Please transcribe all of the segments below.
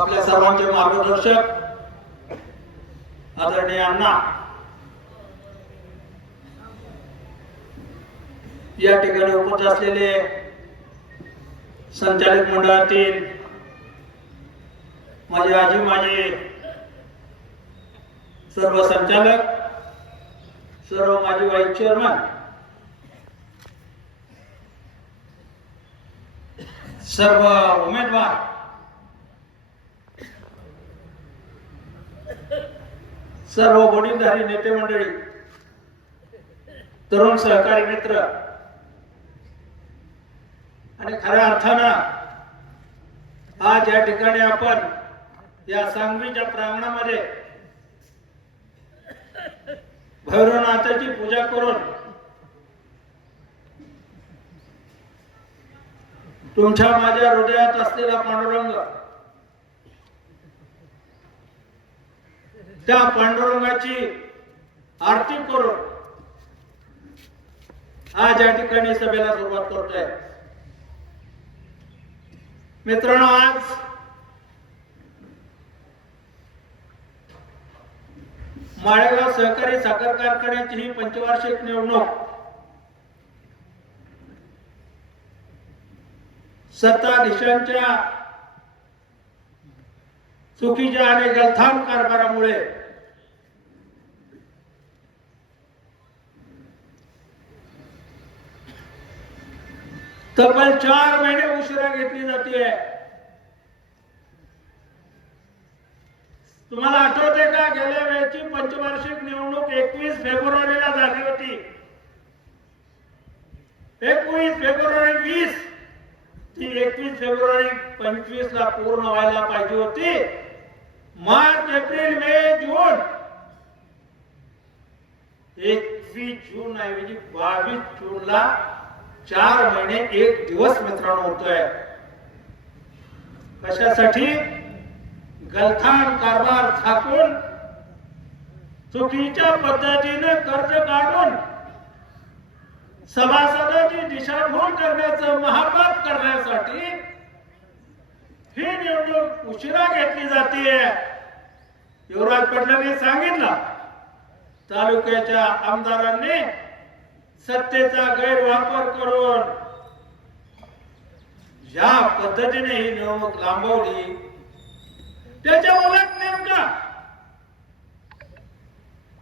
आपल्या सर्वांचे मार्गदर्शक आदरणीय अण्णा. या ठिकाणी उपस्थित असलेले संचालक मंडळातील माझे आजी माझे सर्व संचालक सर्व माझी वाईस चेअरमन सर्व उमेदवार सर्व वडीलधारी नेते मंडळी तरुण सहकारी मित्र आणि खऱ्या अर्थानं आज या ठिकाणी आपण या सांगवीच्या प्रांगणामध्ये भैरवनाथाची पूजा करून तुमच्या माझ्या हृदयात असलेला पांडुरंग त्या पांडुरंगाची आरती करून आज या ठिकाणी सभेला सुरुवात करतोय. मित्रांनो आज माळेगाव सहकारी साखर कारखान्याची ही पंचवार्षिक निवडणूक सत्ताधीशांच्या चुकीच्या आणि गलथान कारभारामुळे. तब्बल चार महिने उशिरा घेतली जाते तुम्हाला आठवते का? गेल्या वेळेची पंचवार्षिक निवडणूक एकवीस फेब्रुवारीला झाली होती. एकवीस फेब्रुवारी वीस. ती एकवीस फेब्रुवारी पंचवीस ला पूर्ण व्हायला पाहिजे होती. March April May June. एकवीस जून ऐवजी बावीस जूनला चार महिने एक दिवस मित्रांनो होतोय. कशासाठी? गलथान कारभार थाकून चुकीच्या पद्धतीने कर्ज काढून सभासदाची दिशाभूल करण्याचं महापाप करण्यासाठी ही निवडणूक उशिरा घेतली जाते युवराज फडणवीस सांगितलं तालुक्याच्या आमदारांनी सत्तेचा गैरवापर करून ज्या पद्धतीने ही निवडणूक लांबवली त्याच्या उलट नेमका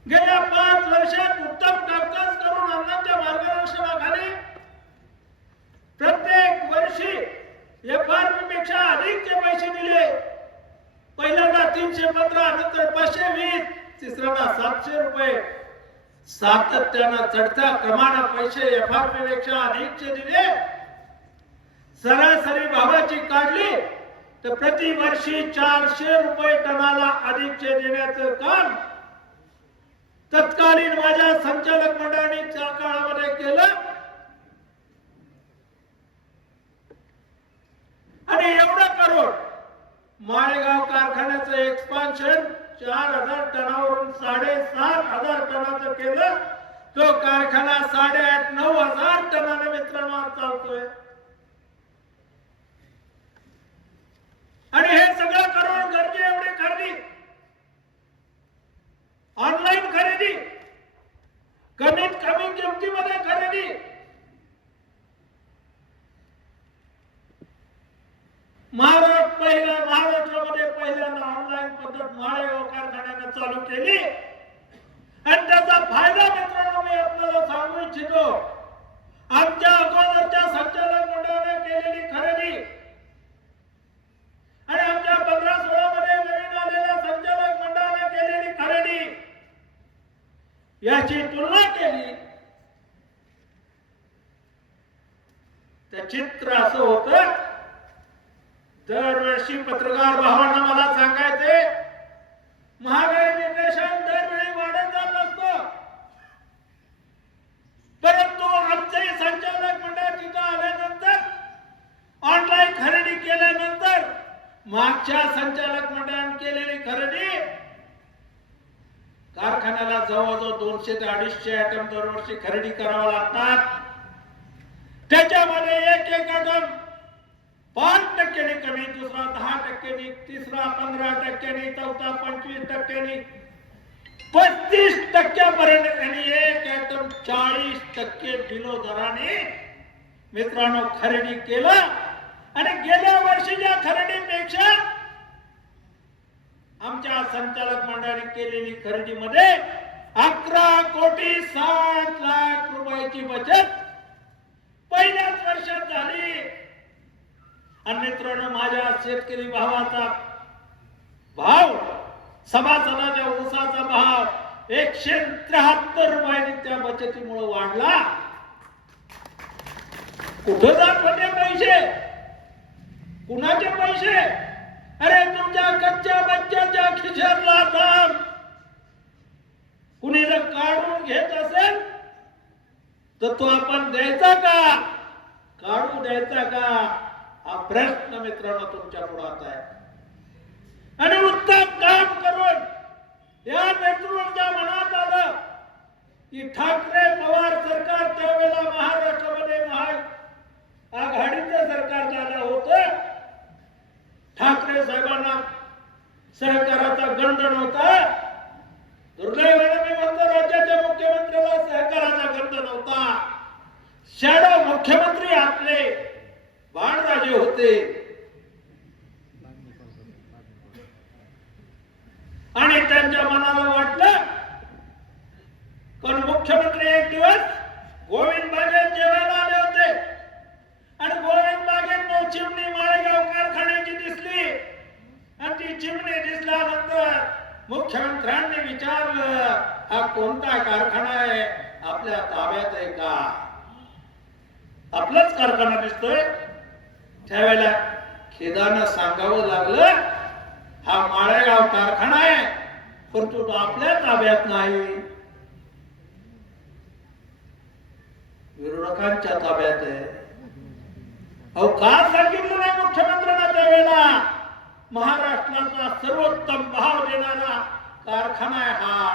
गेल्या पाच वर्षात उत्तम कामकाज करून अण्णांच्या मार्गदर्शनाखाली प्रत्येक वर्षी एफ आर पी पेक्षा अधिकचे पैसे दिले पहिल्यांदा तीनशे पंधरा नंतर पाचशे वीस तिसऱ्यांदा सातशे रुपये सातत्यानं चढत्या क्रमानं पैसे एफ आर पी पेक्षा अधिकचे दिले. सरासरी भावाची काढली तर प्रतिवर्षी चारशे रुपये टनाला अधिकचे देण्याचं काम तत्कालीन माझ्या संचालक मंडळाने त्या काळामध्ये केलं. आणि एवढं करोड माळेगाव कारखान्याचं एक्सपान्शन चार हजार टनावरून साडेसात हजार टनाचं केलं तो कारखाना साडेआठ नऊ हजार टनाने मित्रांनो आज चालतोय. आणि हे सगळं करून गरजे एवढी खरेदी ऑनलाईन खरेदी. कमीत कमी किमतीमध्ये खरेदी. महाराष्ट्र पहिल्या महाराष्ट्रामध्ये पहिल्यांदा ऑनलाईन पद्धत माळेगाव कारखान्याने चालू केली. आणि त्याचा फायदा मित्रांनो मी आपल्याला सांगू इच्छितो. आमच्या अगोदरच्या संचालक मंडळाने केलेली खरेदी. आणि आमच्या पंधरा सोळा मध्ये नवीन आलेल्या संचालक मंडळाने केलेली खरेदी. याची तुलना केली. तर चित्र असं होतं दरवर्षी पत्रकार भावांना मला सांगायचे महागाई निर्देशन दरवेळी वाढत जात असतो. परंतु आमचे संचालक मंडळ तिथं आल्यानंतर ऑनलाईन खरेदी केल्यानंतर मागच्या संचालक मंडळाने केलेली खरेदी कारखान्याला जवळजवळ दोनशे ते अडीचशे आयटम दरवर्षी खरेदी करावा लागतात. त्याच्यामध्ये एक एक आयटम टक्क्याने कमी दुसरा दहा टक्क्याने तिसरा पंधरा टक्क्याने चौथा पंचवीस टक्क्यांनी. पस्तीस टक्क्यापर्यंत आणि एक आयटम चाळीस टक्के बिलो दराने मित्रांनो खरेदी केलं. आणि गेल्या वर्षीच्या खरेदीपेक्षा आमच्या संचालक मंडळाने केलेली खरेदीमध्ये अकरा कोटी साठ लाख रुपयाची बचत पहिल्याच वर्षात झाली. आणि मित्रांनो माझ्या शेतकरी भावाचा भाव सभासदाच्या ऊसाचा भाव एकशे त्र्याहत्तर रुपयांनी त्या बचतीमुळे वाढला. कुठं जात होते पैसे? कुणाचे पैसे? अरे तुमच्या कच्च्या बच्च्याच्या खिशातला दाम कुणी जर काढून घेत असेल तर तो आपण द्यायचा का? काढू द्यायचा का? हा प्रश्न मित्रांनो तुमच्या पुढात आहे. आणि उत्तम काम करून या नेतृत्वाच्या मनात आलं की ठाकरे पवार सरकार त्यावेळेला महाराष्ट्रामध्ये महा आघाडीचं सरकार झालं होतं. ठाकरे साहेबांना सहकाराचा गंड नव्हता. दुर्दैवाने मी म्हणतो राज्याच्या मुख्यमंत्र्याला सहकाराचा गंड नव्हता. शॅडो मुख्यमंत्री आपले. बाणराजे होते आणि त्यांच्या मनाला वाटलं पण मुख्यमंत्री एक दिवस गोविंद बागेत जेवायला आले होते. आणि गोविंद बागेत चिमणी माळेगाव कारखान्याची दिसली. आणि ती चिमणी दिसल्यानंतर मुख्यमंत्र्यांनी विचारलं हा कोणता कारखाना आहे? आपल्या ताब्यात आहे का? आपलाच कारखाना दिसतोय. त्यावेळेला खेदानं सांगावं लागलं हा माळेगाव कारखाना आहे परंतु तो आपल्या ताब्यात नाही. विरोधकांच्या ताब्यात आहे. अहो का सांगितलं नाही मुख्यमंत्र्यांना त्यावेळेला? महाराष्ट्राचा सर्वोत्तम भाव देणारा कारखाना आहे हा.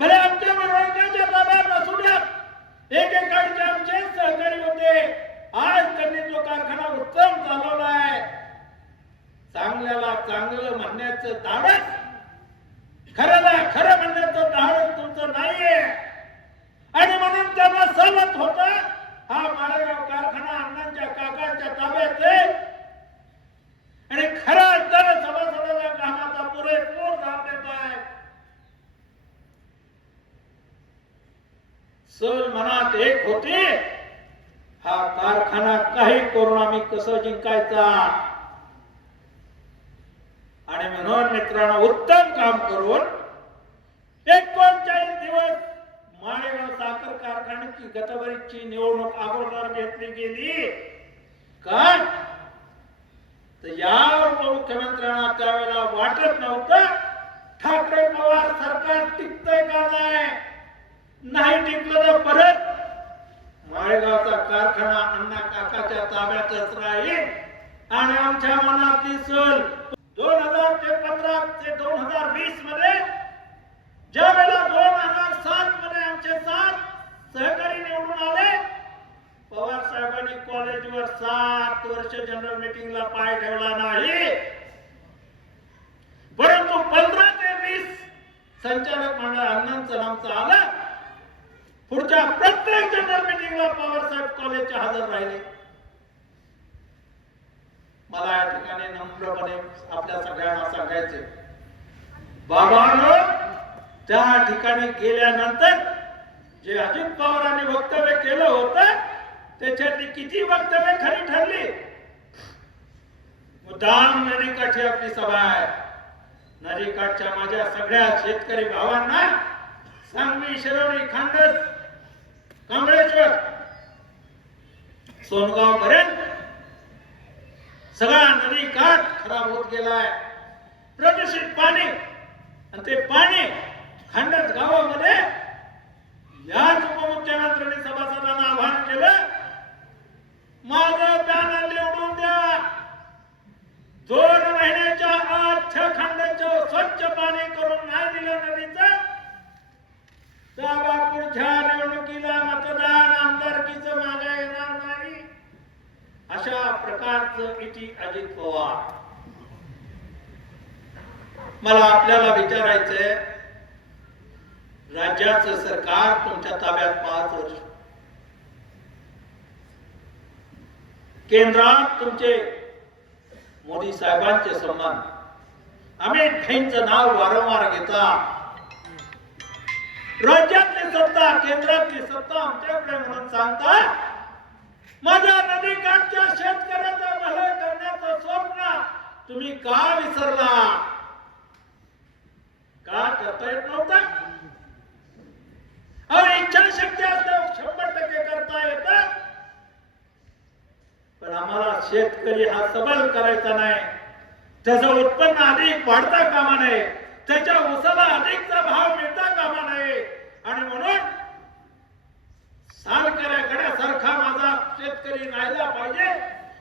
भले आमच्या विरोधकांच्या ताब्यात असू द्यात एकेकाळचे आमचे सहकारी होते आज त्यांनी तो कारखाना उत्तम चालवलाय चांगल्याला चांगलं म्हणण्याचं धाडस खऱ्याला खरं म्हणण्याचं धाडस तुमचं नाहीये आणि म्हणून त्यांना सहमत होत हा माळेगाव कारखाना अण्णांच्या काकांच्या ताब्यात आहे आणि खऱ्या अर्थानं सभासदाच्या कामाचा पुरेपूर लाभ देत आहे सल मनात एक होते हा कारखाना काही करून आम्ही कसं जिंकायचा आणि म्हणून मित्रांनो उत्तम काम करून एकोणचाळीस दिवस माळेगाव साखर कारखान्याची गतवरीची निवडणूक अगोदर घेतली गेली का तर या मुख्यमंत्र्यांना त्यावेळेला वाटत नव्हतं. ठाकरे पवार सरकार टिकतंय का नाही? नाही टिकलं तर परत माळेगावचा कारखाना अण्णा काकाच्या ताब्यातच राहील. आणि आमच्या मनातली सल दोन हजार ते पंधरा ते दोन हजार वीसमध्ये ज्या वेळेला दोन हजार सात मध्ये आमचे सात सहकारी निवडून आले पवार साहेबांनी कॉलेजवर सात वर्ष जनरल मीटिंगला पाय ठेवला नाही. परंतु पंधरा ते वीस संचालक मंडळ अण्णांचं नामचं आलं. पुढच्या प्रत्येक जनरल मीटिंगला पवार साहेब कॉलेजचे हजर राहिले. मला या ठिकाणी नम्रपणे आपल्या सगळ्यांना सांगायचे बाबांनो त्या ठिकाणी गेल्यानंतर जे अजित पवारांनी वक्तव्य केलं होतं त्याच्यातली किती वक्तव्य खरी ठरली? मुद्दाम नदीकाठी आपली सभा आहे. नदीकाठच्या माझ्या सगळ्या शेतकरी भावांना सांगवी शिरवणी खांडस कांबळेश्वर सोनगाव पर्यंत सगळा नदी काठ खराब होत गेलाय. प्रदूषित पाणी आणि ते पाणी खांडस गावामध्ये याच उपमुख्यमंत्र्यांनी सभासदांना आवाहन केलं माझं पॅनल निवडून द्या. दोन महिन्याच्या आत खंडाचं स्वच्छ पाणी करून नाही दिलं नदीचं तर पुढच्या निवडणुकीला मतदान आमदारकीच मागा येणार नाही. अशा प्रकारचं इति अजित पवार. मला आपल्याला विचारायचंय राज्याचं सरकार तुमच्या ताब्यात पाच वर्ष. केंद्रात तुमचे मोदी साहेबांचे संबंध अमित भाईंचं नाव वारंवार घेता. राज्यातली सत्ता केंद्रातली सत्ता आमच्याकडे म्हणून सांगता. माझ्या नदीकाठच्या शेतकऱ्याचं भलं करण्याचं स्वप्न तुम्ही का विसरला? का करता येत नव्हतं? इच्छाशक्ती असल्यावर शंभर टक्के करता येतं. पण आम्हाला शेतकरी हा सबल करायचा नाही. त्याचं उत्पन्न अधिक वाढता कामा नये. त्याच्या उसाला अधिकचा भाव मिळता कामा नये. आणि म्हणून सारखा माझा शेतकरी राहिला पाहिजे.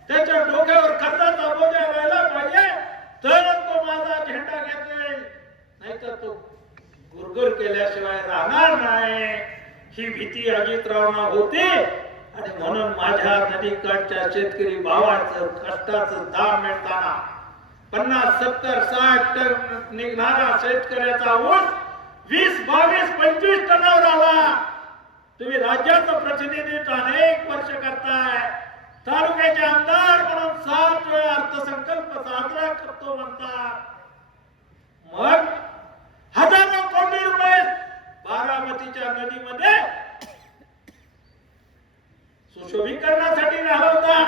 त्याच्या डोक्यावर कर्जाचा बोजा राहायला पाहिजे. तरच तो माझा झेंडा घेतोय नाहीतर तो गुरगुर केल्याशिवाय राहणार नाही. ही भीती अजितरावना होती. आणि म्हणून माझ्या नदीकाठच्या शेतकरी भावाचं कष्टाचं दाम मिळताना पन्नास सत्तर साठ टन निघणारा शेतकऱ्याचा ऊस वीस बावीस पंचवीस टनावर आला. तुम्ही राज्याचं प्रतिनिधित्व अनेक वर्ष करताय. तालुक्याचे आमदार म्हणून सात वेळा अर्थसंकल्प साजरा करतो म्हणतात. मग हजारो कोटी रुपये बारामतीच्या नदीमध्ये सुशोभीकरणासाठी घालवता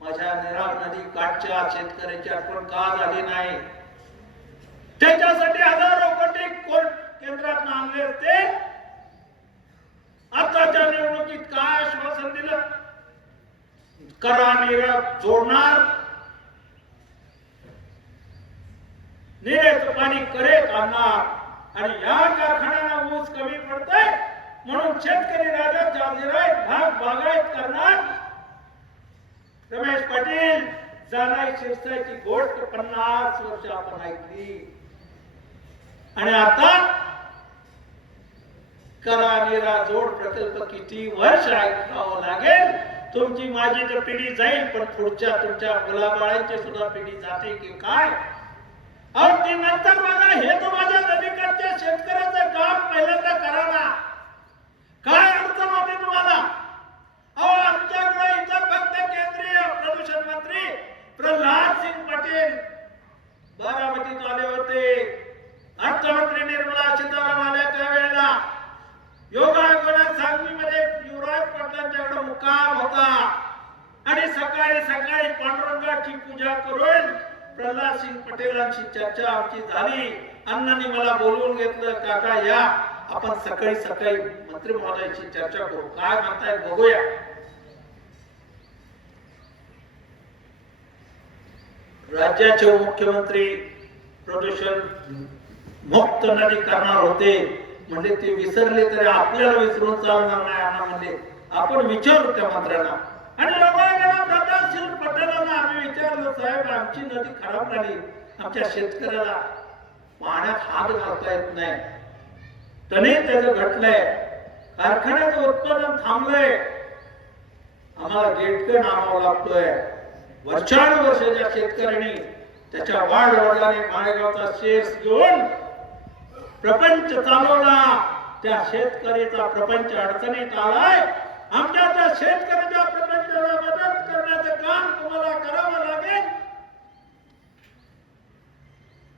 माझ्या निराग नदी काठच्या शेतकऱ्याची आठवण का झाली नाही? त्याच्यासाठी हजारो कोटी कोर्ट केंद्रात आणले होते? आताच्या निवडणुकीत काय आश्वासन दिलं? करा निरप जोडणार. निरेच पाणी करे आणणार. आणि या कारखान्यांना ऊस कमी पडतंय? म्हणून शेतकरी राजा जागीराय भाग बागायत करणार. रमेश पाटील जानाई शिरसाईची गोष्ट पन्नास वर्ष आपण ऐकली. आणि आता करानेरा जोड प्रकल्प किती वर्ष ऐकावं लागेल? तुमची माझी तर पिढी जाईल पण पुढच्या तुमच्या मुलाबाळांची सुद्धा पिढी जाते की काय? अहो ती नंतर बघा हे तर माझ्या नदीकडच्या शेतकऱ्याचं काम पहिल्यांदा करा ना. काय अडचण होती तुम्हाला? अहो आमच्याकडे इथं फक्त केंद्रीय प्रदूषण मंत्री प्रल्हाद सिंग पटेल बारामतीत आले होते. अर्थमंत्री निर्मला सीतारामन आल्या त्यावेळेला. योगा आयोगाने सांगलीमध्ये युवराज पाटलांच्याकडे मुकाम होता. आणि सकाळी सकाळी पांडुरंगाची पूजा करून प्रल्हाद सिंग पटेलांची चर्चा आमची झाली. अण्णांनी मला बोलवून घेतलं काका या आपण सकाळी सकाळी मंत्री महोदयाची चर्चा करू. काय म्हणताय बघूया. राज्याचे मुख्यमंत्री प्रदूषण मुक्त नदी करणार होते. म्हणजे ते विसरले तरी आपल्याला विसरून चालणार नाही अण्णा म्हणजे आपण विचारू त्या मंत्र्यांना. आणि लोकांना प्रतापसिंग पटेलांना आम्ही विचारलं साहेब आमची नदी खराब झाली. आमच्या शेतकऱ्याला पाण्यात हात घालता येत नाही. तरी त्याचं घटलंय. कारखान्याचं उत्पादन थांबलंय. आम्हाला गेटकन आणावं लागतोय वर्षानुवर्षाच्या शेतकऱ्यांनी त्याच्या वाढ वडिलांनी माळेगावचा शेस घेऊन प्रपंच चालवला त्या शेतकरीचा प्रपंच अडचणीत आलाय. आमच्या त्या शेतकऱ्याच्या प्रपंचाला मदत करण्याचं काम तुम्हाला करावं लागेल.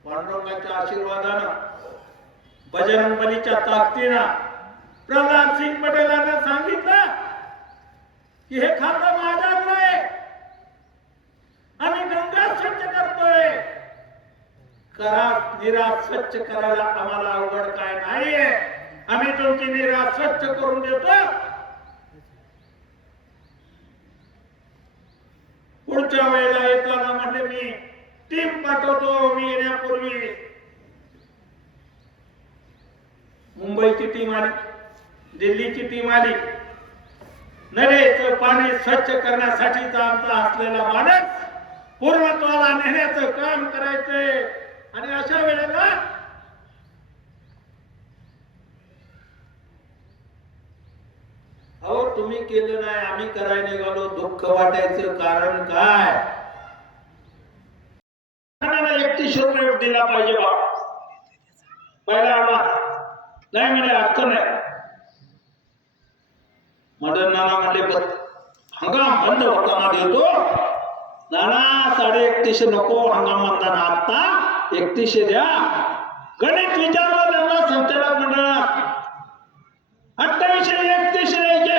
पांडुरंगाच्या आशीर्वादानं बजरंग बलीच्या ताकदीनं प्रल्हाद सिंग पटेलांना सांगितलं की हे खातं माझ्याकडे आहे. आम्ही गंगा स्वच्छ करतोय. करा निरा स्वच्छ करायला आम्हाला अवघड काय नाहीये. आम्ही तुमची निरा स्वच्छ करून देतो. पुढच्या वेळेला येताना म्हणले मी टीम पाठवतो मी येण्यापूर्वी. मुंबईची टीम आली दिल्लीची टीम आली. नरेचं पाणी स्वच्छ करण्यासाठीचा आमचा असलेला माणूस पूर्णत्वाला नेण्याचं काम करायचंय. आणि अशा वेळेला अहो तुम्ही केलं नाही आम्ही करायला निघालो. दुःख वाटायचं कारण काय? एकटी रुपये दिला पाहिजे बा? पहिला आम्हाला. नाही म्हणे अर्थ नाही. मदन नाना म्हणले हंगाम बंद होताना देतो. नाना साडे एकतीसशे नको हंगाम म्हणताना आता एकतीसशे द्या. गणित विचारलं त्यांना संचालक मंडळात अठ्ठावीसशे एकतीसशे द्यायचे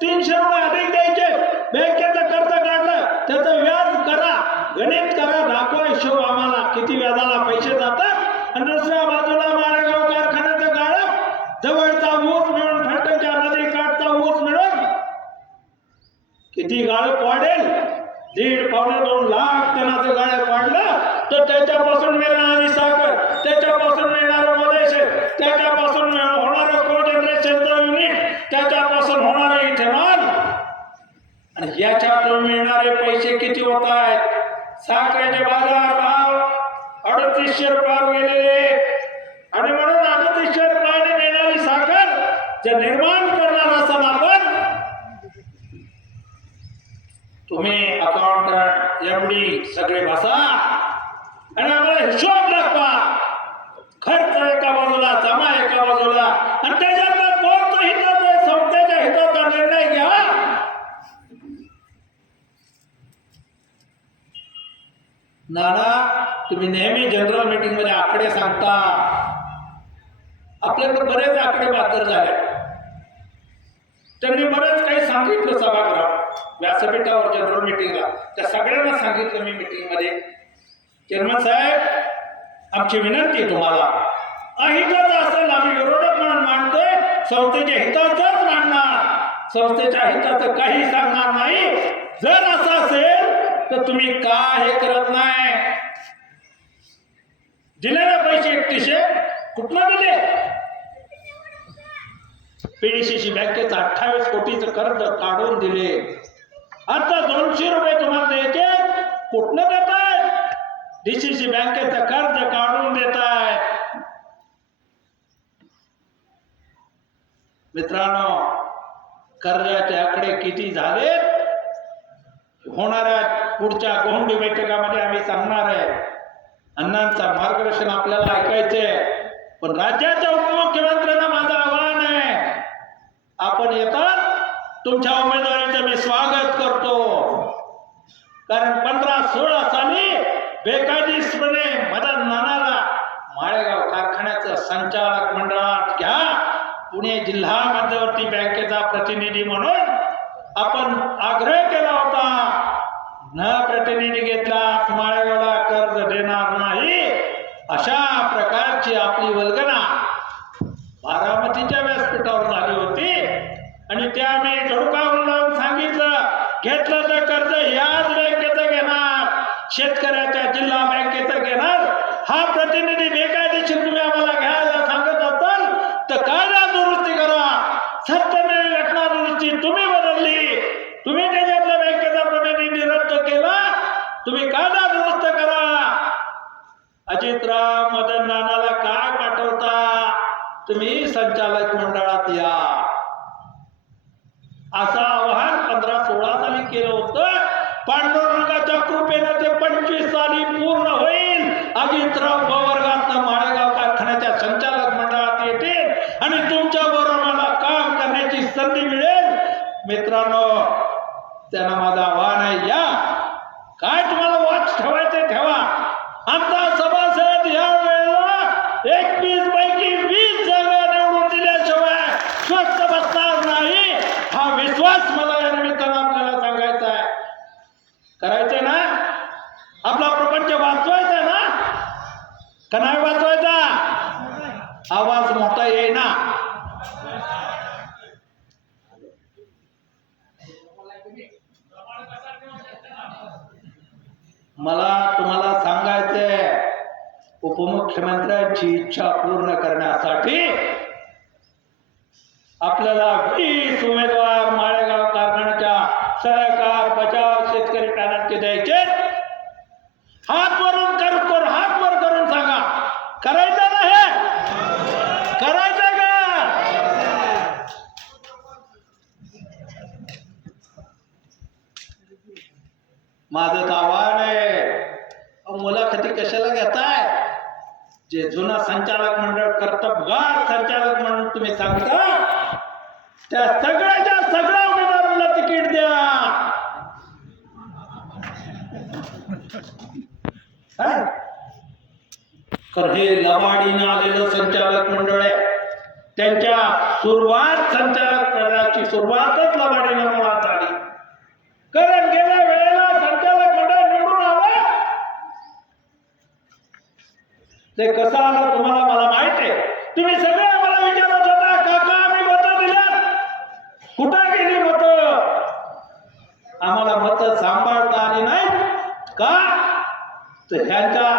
तीनशे रुपये अधिक द्यायचे बँकेचं कर्ज काढलं त्याचं व्याज करा गणित करा दाखवा हिशोब आम्हाला किती व्याजाला पैसे जातात आणि दुसऱ्या बाजूला मारेगाव कारखान्याचं गाळप जवळचा मोर मिळून फलटणच्या नदी काठचा ऊस मिळून किती गाळ वाढेल दीड पावणे दोन लाख टनाचं गाळप वाढलं तर त्याच्यापासून मिळणारी साखर त्याच्यापासून मिळणारं मलेशिया त्याच्यापासून होणारं कोजनरेशनचं युनिट त्याच्यापासून होणारं इथेनॉल. आणि याच्यातून मिळणारे पैसे किती होत आहेत? साखरेचे बाजार भाव अडतीसशे रुपयावर गेलेले. आणि म्हणून अडतीसशे रुपयाने मिळणारी निर्माण करणार असाल आपण तुम्ही अकाउंटंट एवढी सगळे बसा आणि आम्हाला हिशोब दाखवा. खर्च एका बाजूला जमा एका बाजूला. आणि त्याच्यातला कोणतं हिताचं आहे, संस्थेच्या हिताचा निर्णय घ्या. नाना तुम्ही नेहमी जनरल मीटिंगमध्ये आकडे सांगता. आपल्याकडे बरेच आकडे बातर झाले. त्यांनी बरंच काही सांगितलं सभागृहात. व्यासपीठावर जनरल मिटिंगला त्या सगळ्यांना सांगितलं मी मिटिंगमध्ये चेअरमन साहेब आमची विनंती आहे तुम्हाला. अहिताचं असेल आम्ही विरोधक म्हणून मानतोय. संस्थेच्या हिताचंच मानणार. संस्थेच्या हिताचं काही सांगणार नाही. जर असं असेल तर तुम्ही का हे करत नाही? दिले ना पैसे एकतीसशे कुठनं दिले? पीडीसीसी बँकेचं अठ्ठावीस कोटीचं कर्ज काढून दिले आता दोनशे रुपये तुम्हाला द्यायचे कुठनं देताय डीसीसी बँकेचं कर्ज काढून देताय मित्रांनो कर्जाचे आकडे किती झाले होणाऱ्या पुढच्या गोंडी बैठकामध्ये आम्ही सांगणार आहे. अण्णांचा मार्गदर्शन आपल्याला ऐकायचंय. पण राज्याच्या उपमुख्यमंत्र्यांना माझा आवाज आपण येतात. तुमच्या उमेदवारीचं मी स्वागत करतो. कारण पंधरा सोळा साली बेकायदेशीरपणे मदन नानाला माळेगाव कारखान्याचं संचालक मंडळात घ्या. पुणे जिल्हा मध्यवर्ती बँकेचा प्रतिनिधी म्हणून आपण आग्रह केला होता. न प्रतिनिधी घेतला माळेगावला कर्ज देणार नाही. अशा प्रकारची आपली वल्गना बारामतीच्या व्यासपीठावर झाली होती. आणि त्या आम्ही झोडकावून लावून सांगितलं घेतलं तर कर्ज याच बँकेचं घेणार. शेतकऱ्याच्या जिल्हा बँकेचं घेणार. हा प्रतिनिधी बेकायदेशीर तुम्ही आम्हाला घ्यायला सांगत असाल तर कायदा दुरुस्ती करा. सत्यमेव घटना दुरुस्ती तुम्ही बदलली. तुम्ही त्याच्यातल्या बँकेचा प्रतिनिधी रद्द केला. तुम्ही कायदा दुरुस्त करा. अजितराव मदन नानाला काय पाठवता तुम्ही संचालक मंडळात या असं आवाहन पंधरा सोळा साली केलं होतं पांडुरंगाच्या कृपेनं ते पंचवीस साली पूर्ण होईल अजितराव वर्गात माळेगाव कारखान्याच्या संचालक मंडळात येतील आणि तुमच्या बरोबर मला काम करण्याची संधी मिळेल मित्रांनो त्यांना माझं आव्हान आहे या काय तुम्हाला वॉच ठेवायचे ठेवा आमचा सभासद या वेळेला एकवीस पैकी वीस जागा निवडून दिल्याशिवाय स्वस्त बसणार नाही हा विश्वास मला या निमित्तानं आपल्याला सांगायचा आहे करायचंय ना आपला प्रपंच वाचवायचा ना का नाही वाचवायचा आवाज मोठा येईना. मला तुम्हाला सांगायचंय उपमुख्यमंत्र्यांची इच्छा पूर्ण करण्यासाठी आपल्याला वीस उमेदवार माळेगाव कारखान्याच्या सहकार बचाव शेतकरी पॅनलचे द्यायचे हात वरून कर कर हात वर करून सांगा करायचं ना हे करायचं का माझं तर आव्हान आहे अहो, मुलाखती कशाला घेताय जे जुना संचालक मंडळ कर्तबगार संचालक म्हणून तुम्ही सांगता त्या सगळ्याच्या सगळ्या उमेदवारांना तिकीट द्या. काय? तर हे लवाडीनं आलेलं संचालक मंडळ आहे. त्यांच्या सुरुवात संचालक मंडळाची सुरुवातच लवाडीनं मुळात झाली. कारण गेल्या वेळेला संचालक मंडळ निवडून आलं ते कसं आलं तुम्हाला मला माहीत आहे. तुम्ही सगळे आम्हाला विचारत होता काका आम्ही मत दिल्यात. कुठं गेली मतं? आम्हाला मत सांभाळता आली नाही का? तर ह्यांच्या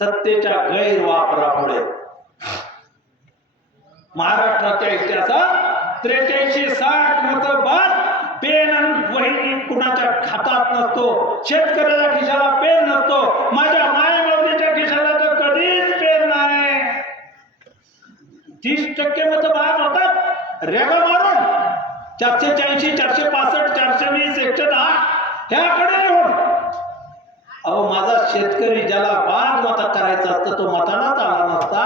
सत्तेच्या गैरवापरामुळे. महाराष्ट्राच्या इतिहासात त्रेचाळीसशे साठ मत बाद पेन आणि वही कुणाच्या खातात नसतो. शेतकऱ्याच्या खिशाला पेन नसतो. माझ्या माया खिशाला तर कधीच पेन नाही तीस टक्के मत बाद होतात रेगा मारून चारशे चाळीशी चारशे पासष्ट चारशे वीस एकशे दहा ह्याकडे येऊन. अहो माझा शेतकरी ज्याला बाद मता करायचा असतं तो मतानाच आला नसता.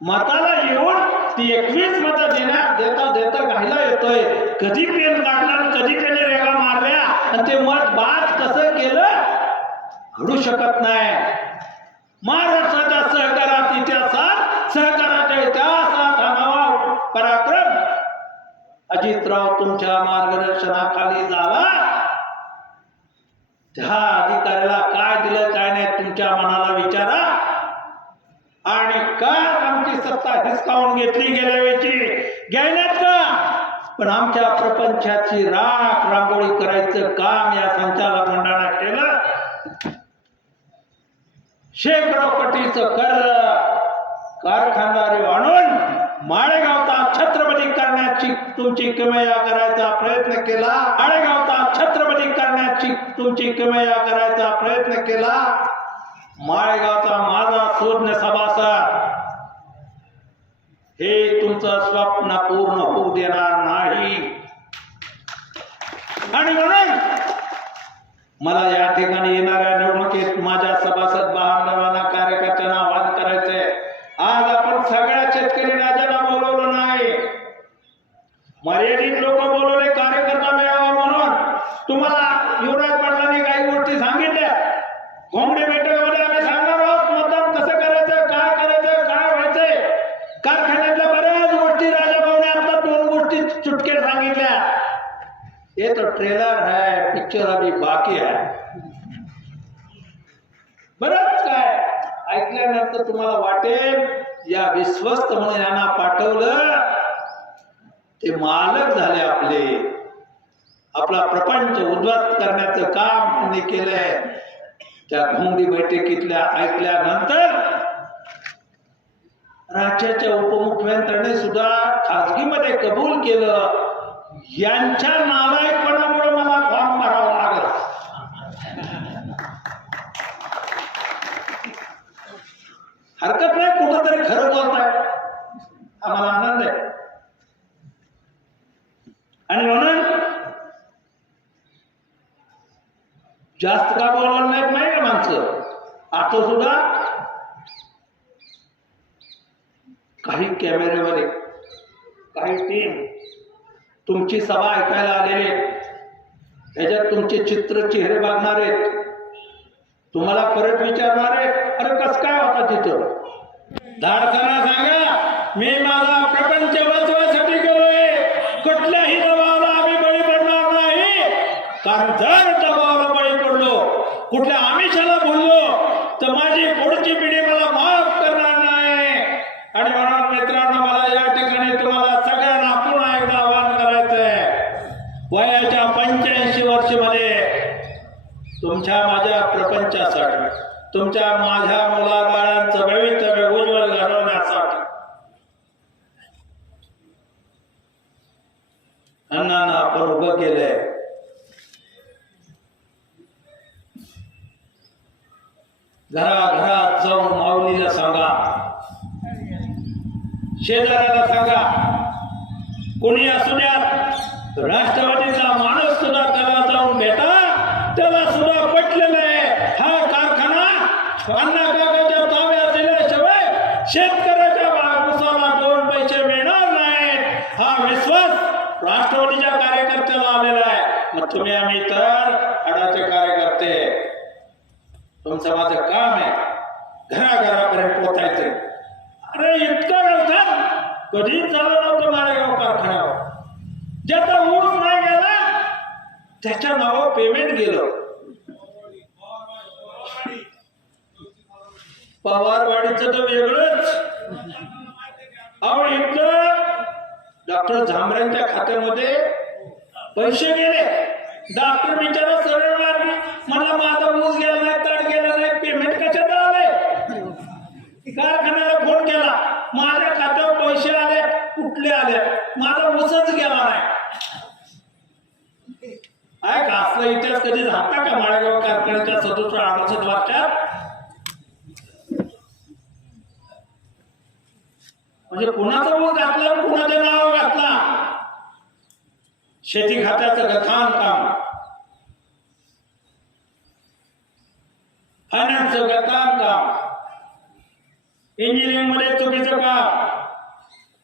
मताला येऊन ती एकवीस मतं देण्या देता देता घायला येतोय. कधी पेन काढला कधी त्याने रेगा मारल्या आणि ते मत बाद कसं केलं? घडू शकत नाही. महाराष्ट्राच्या सहकारात इतिहासात सहकाराच्या इतिहासात हा नवा पराक्रम. अजितराव तुमच्या मार्गदर्शनाखाली झाला त्या अधिकाऱ्याला काय दिलं काय नाही तुमच्या मनाला विचारा. आणि काय आमची सत्ता हिसकावून घेतली गेल्या वेळची घ्यायलाच का? पण आमच्या प्रपंचाची राख रांगोळी करायचं काम या संचालक मंडळानं केलं. शेकडो पटीच कर कारखानदारी आणून माळेगावचा छत्रपती करण्याची तुमची किमया करायचा प्रयत्न केला. माळेगावचा छत्रपती करण्याची तुमची किमया करायचा प्रयत्न केला. माळेगावचा माझा शोधण्य सभासद. हे तुमचं स्वप्न पूर्ण होऊ देणार नाही. आणि म्हणून मला या ठिकाणी येणाऱ्या निवडणुकीत माझ्या सभासद बांधवांना कार्यकर्त्यांना आवाहन करायचंय आज आपण सगळ्या शेतकरी राजांना बोलवलं नाही मर्यादित लोक बोलवले कार्यकर्ता मिळावा म्हणून तुम्हाला युवराज पाटलांनी काही गोष्टी सांगितल्या घोंगडी बैठकीमध्ये आम्ही सांगणार आहोत मतदान कसं करायचं काय करायचं काय व्हायचंय कारखान्यातल्या बऱ्याच गोष्टी राजाभाऊने आता दोन गोष्टी चुटके सांगितल्या ये तो ट्रेलर पिक्चर आम्ही बाकी आहे. बरंच काय ऐकल्यानंतर तुम्हाला वाटेल या विश्वस्त म्हणून यांना पाठवलं ते मालक झाले आपले. आपला प्रपंच उद्ध्वस्त करण्याचं काम त्यांनी केलंय. त्या घोंगडी बैठकीतल्या ऐकल्यानंतर राज्याच्या उपमुख्यमंत्र्यांनी सुद्धा खाजगीमध्ये कबूल केलं. यांच्या नालायकपणामुळे मला फॉर्म भरावा लागत हरकत नाही कुठंतरी खरं बोलताय. आम्हाला आनंद आहे आणि म्हणून जास्त का बोलणार नाहीत नाही का माणसं? आता सुद्धा काही कॅमेऱ्यामध्ये काही टीम तुमची सभा ऐकायला आलेले ह्याच्यात तुमचे चित्र चेहरे बघणार आहेत. तुम्हाला परत विचारणार आहे अरे कस काय होता तिथं? धाडसाना सांगा मी माझा प्रपंच वाचवायसाठी गेलोय. कुठल्याही दबावाला आम्ही बळी पडणार नाही. कारण जर दबावाला बळी पडलो कुठल्या आमिषाला बोललो तर माझी पुढची पिढी मला माफ करणार नाही आणि म्हणून मित्रांनो मला या ठिकाणी तुम्हाला सगळ्यांना पुन्हा एकदा आवाहन करायचंय वयाच्या पंच्याऐंशी वर्षामध्ये तुमच्या माझ्या तुमच्या माझ्या मुलाबाळांचं भवितव्य उज्ज्वल घडवण्यासाठी. अण्णांना आपण उभं केलंय घराघरात जाऊन माऊलीला सांगा. शेजाऱ्याला सांगा. कोणी असू द्या राष्ट्रवादीचा माणूस सुद्धा त्याला जाऊन भेटा त्याला सुद्धा पटलेलं आहे हा कारखाना अण्णा काकाच्या ताब्यात दिल्याशिवाय शेतकऱ्याच्या बाळकुसाला दोन पैसे मिळणार नाहीत. हा विश्वास राष्ट्रवादीच्या कार्यकर्त्याला आलेला आहे. मग तुम्ही आम्ही तर अडाचे कार्यकर्ते. तुमचं माझं काम आहे. घराघरापर्यंत पोचायचं अरे इतकं व्यवधान कधीच झालं नव्हतं माळेगाव कारखान्यावर. ज्याचा ऊस नाही गेला त्याच्या नावावर पेमेंट गेलं. पवारवाडीचं तर वेगळंच. अहो इथलं डॉक्टर झांबऱ्यांच्या खात्यामध्ये पैसे गेले. डॉक्टर बिचारा सरळ मारली मला माझा ऊस गेला नाही तड गेला नाही पेमेंट कशाचं आलंय कारखान्याला फोन केला माझ्या खात्यावर पैसे आले कुठले आले माझा ऊसच गेला नाही आहे का असला इतिहास कधी झाला का माळेगाव कारखान्याच्या सदुसष्ट अडुसष्ट वर्षात म्हणजे कुणाचा ऊस घातला कोणाचं नाव घातला? शेती खात्याचं गथान काम फायनान्सचं गथान काम इंजिनिअरिंगमध्ये चुकीचं काम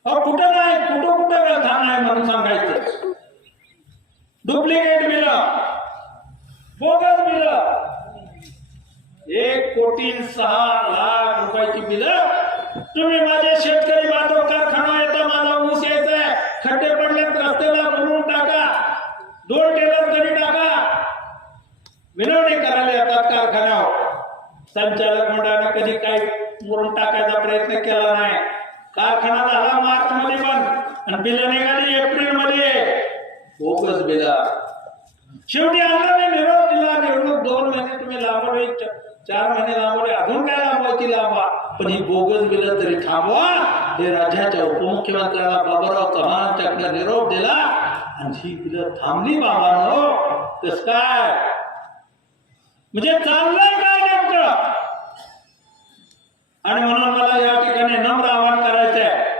अहो कुठं नाही कुठं कुठं गथान आहे म्हणून सांगायचं डुप्लिकेट बिल बोगस बिल एक कोटी सहा लाख रुपयाची बिलं तुम्ही माझे शेतकरी बांधव कारखाना येतं माझा ऊस यायचा आहे खड्डे पडलेत रस्त्याला मुरून टाका. दोन टेलर तरी टाका. विनवणी करायला येतात कारखान्यावर संचालक मंडळानं कधी काही मुरून टाकायचा प्रयत्न केला नाही. कारखाना झाला मार्च मध्ये पण आणि बिल निघाली एप्रिलमध्ये बोगस बिल. शेवटी आणला मी निरोप दिला निवडणूक दोन महिने तुम्ही लांबवली चार महिने लांबवले अजून काय लांबवायची लांबा पण ही बोगस बिल तरी थांबवा. हे राज्याच्या उपमुख्यमंत्र्याला बाबाराव चव्हाण त्याकडे निरोप दिला आणि ही पिलं थांबली बाबानो. कस काय? म्हणजे चाललंय काय नेमकं? आणि म्हणून मला या ठिकाणी नम्र आवाहन करायचंय आहे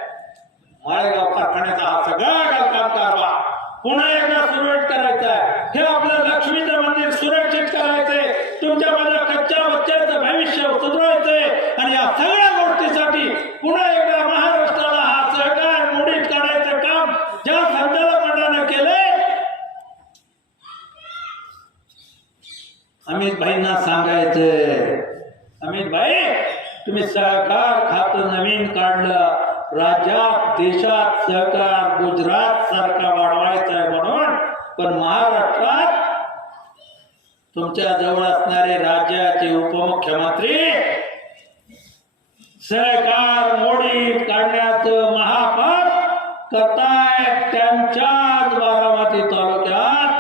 माळेगाव कारखान्याचा हा सगळा काम कारभार पुन्हा एकदा सुरळीत करायचा आहे हे आपलं लक्ष्मीचं मंदिर सुरक्षित करायचंय तुमच्या माझ्या कच्च्या बच्च्याचं भविष्य सुधारायचंय आणि या सगळ्या गोष्टीसाठी पुन्हा एकदा महाराष्ट्राला हा सहकार मोडीत काढायचं काम ज्या संचालक मंडळानं केलंय अमित भाईंना सांगायचंय अमित भाई तुम्ही सहकार खातं नवीन काढलं. राज्यात देशात सहकार गुजरात सारखा वाढवायचा आहे म्हणून पण महाराष्ट्रात तुमच्या जवळ असणारे राज्याचे उपमुख्यमंत्री सहकार मोडी काढण्याचं महापाप करताय त्यांच्याच बारामती तालुक्यात.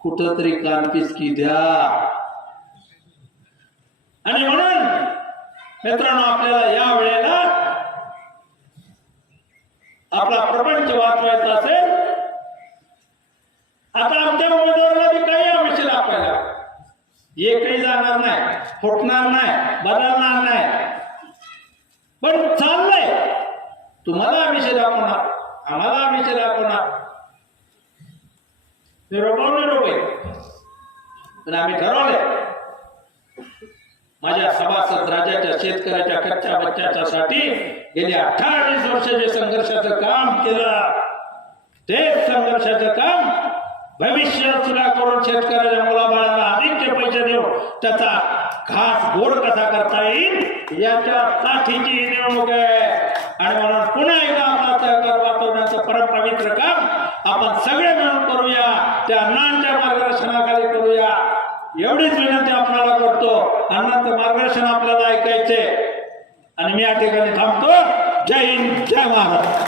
कुठतरी कानपिचकी द्या. आणि म्हणून मित्रांनो आपल्याला या वेळेला आपला प्रपंच वाचवायचा असेल आता आमच्या उमेदवाराला बी काही अपेक्षा आपल्याला. एकही जाणार नाही फुटणार नाही बदलणार नाही. पण चाललंय. तुम्हाला आमिष दाखवणार आम्हाला आमिष दाखवणार निरोप निरोप आहे पण आम्ही ठरवलंय. माझ्या सभासद राज्याच्या शेतकऱ्याच्या कच्च्या बच्च्याच्यासाठी गेली अठ्ठावीस वर्ष जे संघर्षाचं काम केलं. तेच संघर्षाचं काम भविष्य सुद्धा करून शेतकऱ्याच्या मुलाबाळाला अधिकचे पैसे देऊन त्याचा घास गोड कसा करता येईल याच्यासाठीची ही निवडणूक आहे. आणि म्हणून पुन्हा एकदा आपला सहकार वाचवण्याचं परमपवित्र काम आपण सगळे मिळून करूया त्या अण्णांच्या मार्गदर्शनाखाली करूया. एवढीच विनंती आपल्याला करतो. अण्णांचं मार्गदर्शन आपल्याला ऐकायचे आणि मी या ठिकाणी थांबतो. जय हिंद जय महाराज